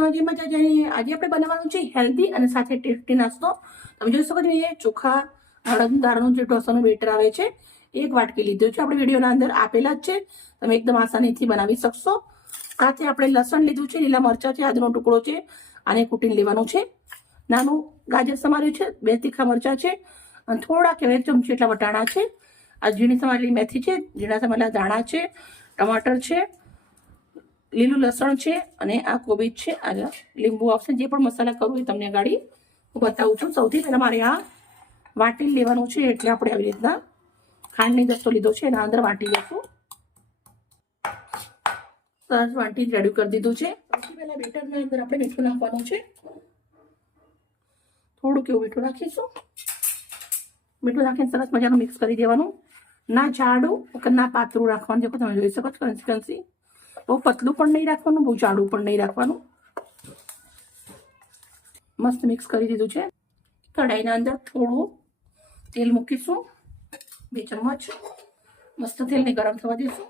મજા જઈએ આજે આપણે બનાવવાનું છે હેલ્ધી અને સાથે ટેસ્ટી નાસ્તો. તમે જોઈ શકો છો એ ચોખા હળદદારનું જે ઢોસાનું બેટર આવે છે, એક વાટકી લીધું છે આપણે વિડીયોના અંદર આપેલા જ છે. તમે એકદમ આસાનીથી બનાવી શકશો. સાથે આપણે લસણ લીધું છે, લીલા મરચાં છે, આદુનો ટુકડો છે, આને કૂટીને લેવાનું છે. નાનું ગાજર સમાર્યું છે, બે તીખા મરચાં છે, અને થોડા કહેવાય ચમચી એટલા વટાણા છે. આ ઝીણી સમારેલી મેથી છે, ઝીણા સમારેલા દાણા છે, ટમાટર છે લીલું લસણ છે અને આ કોબીજ છે, આ લીંબુ આવશે. જે પણ મસાલા કરવું એ તમને ગાડી હું બતાવું છું. સૌથી પહેલાં મારે આ વાટી લેવાનું છે એટલે આપણે આવી રીતના ખાંડની દસ્તો લીધો છે, એના અંદર વાટી લઈશું સરસ વાટી રેડી કરી દીધું છે. સૌથી પહેલાં બેટરની અંદર આપણે મીઠું નાખવાનું છે. થોડુંક એવું મીઠું નાખીશું. મીઠું નાખીને સરસ મજાનું મિક્સ કરી દેવાનું. ના જાડું ના પાતળું રાખવાનું. જે તમે જોઈ શકો છો કન્સિસ્ટન્સી બહુ પતલું પણ નહીં રાખવાનું, બહુ જાડું પણ નહીં રાખવાનું. મસ્ત મિક્સ કરી દીધું છે. કઢાઈના અંદર થોડું તેલ મૂકીશું. બે ચમચ. મસ્ત તેલને ગરમ થવા દઈશું.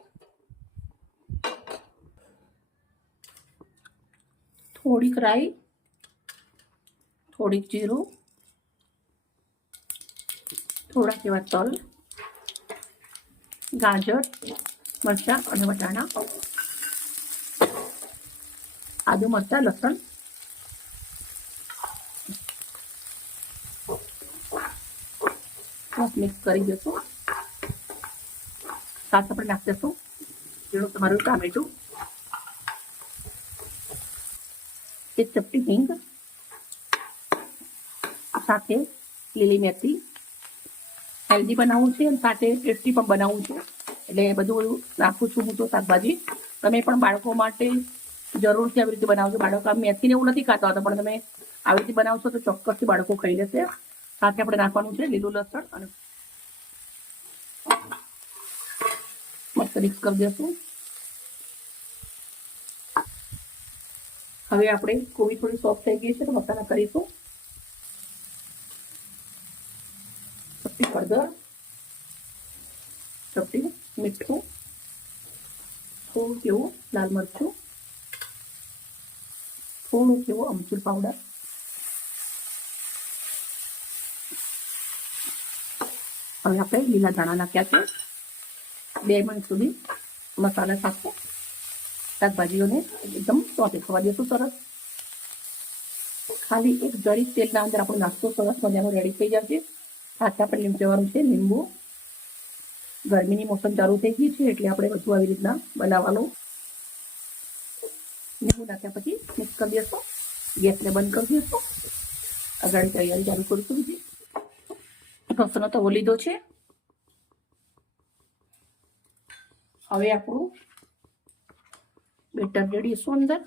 થોડીક રાઈ, થોડીક જીરું, થોડાક એવા તલ, ગાજર, મરચાં અને વટાણા. આદુ મરચાં લસણ મિક્સ કરી દઈશું સાથે આપણે નાખી દઈશું જેનું તમારું ટામેટું એક ચપટી હિંગ સાથે લીલી મેથી હેલ્ધી બનાવવું છે અને સાથે ટેસ્ટી પણ બનાવવું છે એટલે બધું નાખું છું હું તો શાકભાજી તમે પણ બાળકો માટે જરૂરથી આવી રીતે બનાવજો. બાળકો મેથીને એવું નથી ખાતા હોતા, પણ તમે આવી રીતે બનાવશો તો ચોક્કસથી બાળકો ખાઈ લેશે. સાથે આપણે નાખવાનું છે લીલું લસણ અને મસ્ત મિક્સ કરી દેશું. હવે આપણે કોબી થોડી સોફ્ટ થઈ ગઈ છે તો મસાલા કરીશું. હળદર, ચપટી મીઠું, થોડું કેવું લાલ મરચું થોડું એવો અમચૂર પાવડર હવે આપણે લીલા ધાણા નાખ્યા છે બે મિનિટ સુધી મસાલા સાથે શાકભાજીઓને એકદમ સોતે થવા દેશું સરસ ખાલી એક જરી તેલના અંદર આપણો નાસ્તો સરસ મજાનો રેડી થઈ જશે સાથે આપણે લીમ જવાનું છે લીંબુ ગરમીની મોસમ ચાલુ થઈ ગઈ છે એટલે આપણે બધું આવી રીતના બનાવવાનું લીંબુ નાખ્યા પછી મિક્સ કરી દેશો, ગેસને બંધ કરી દઈશું અગાડી તૈયારી ચાલુ કરીશું બીજી. ઢોસાનો તવો લીધો છે. હવે આપણું બેટર રેડીશું અંદર.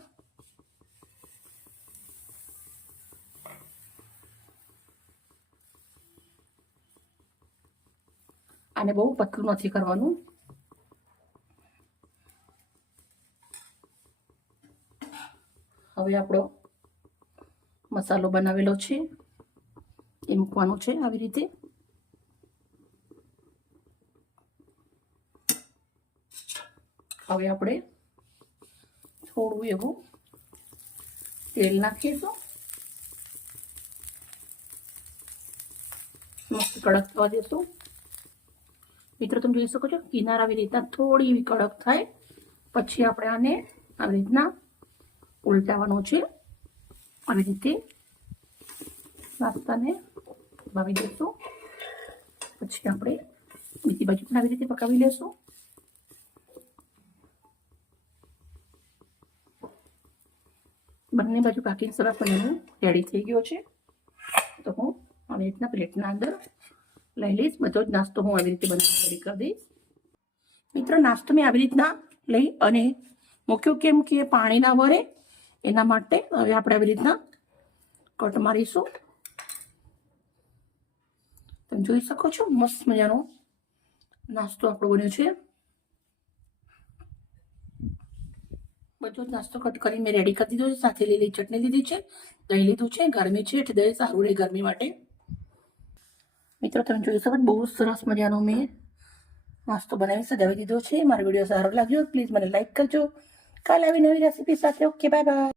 આને બહુ પતલું નથી કરવાનું. હવે આપણો મસાલો બનાવેલો છે. એ મૂકવાનો છે આવી રીતે. હવે આપણે થોડું એવું તેલ નાખીશું. મસ્ત કડક થવા દેશું. મિત્રો, તમે જોઈ શકો છો, કિનારા આવી રીતના થોડી કડક થાય. પછી આપણે આને આવી રીતના ઉલટાવવાનો છે આવી રીતે નાસ્તાને વાવી દઈશું પછી આપણે બીજી બાજુ પણ આવી રીતે પકાવી લેશું બંને બાજુ કાકીને સરસ મજાનું રેડી થઈ ગયો છે તો હું આવી રીતના પ્લેટના અંદર લઈ લઈશ બધો જ નાસ્તો હું આવી રીતે બનાવી રેડી કરી દઈશ મિત્રો નાસ્તો મેં આવી રીતના લઈ અને મૂક્યો કેમ કે પાણી ના વરે એના માટે હવે આપણે આવી રીતના કટ મારીશું. તમે જોઈ શકો છો, મસ્ત મજાનો નાસ્તો આપણો બન્યો છે. બધો નાસ્તો કટ કરીને મેં રેડી કરી દીધો છે, સાથે લીલી ચટણી લીધી છે, દહીં લીધું છે, ગરમી છે, એટલે દહીં સારું રહે ગરમી માટે. મિત્રો, તમે જોઈ શકો બહુ સરસ મજાનો મેં નાસ્તો બનાવી, સજાવી દીધો છે. મારો વીડિયો સારો લાગ્યો પ્લીઝ મને લાઈક કરજો. કાલે આવી નવી રેસીપી સાથે ઓકે બાય બાય